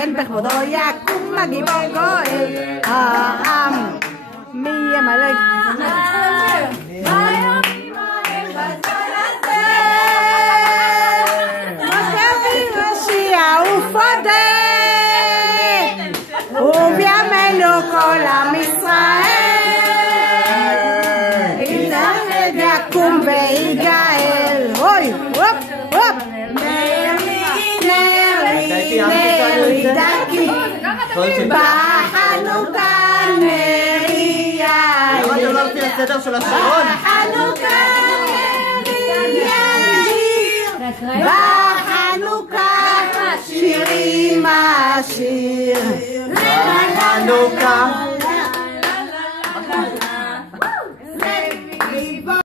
אין בכבודו יקום הגיבור גואל העם מי ימלא בימים ההם בזמן הזה משה ויושיע ופודה ובימינו כל עם ישראל יתאחד יקום ויגאל אוי הופ הופ בחנוכה נריה בחנוכה נריה בחנוכה שירים השיר בחנוכה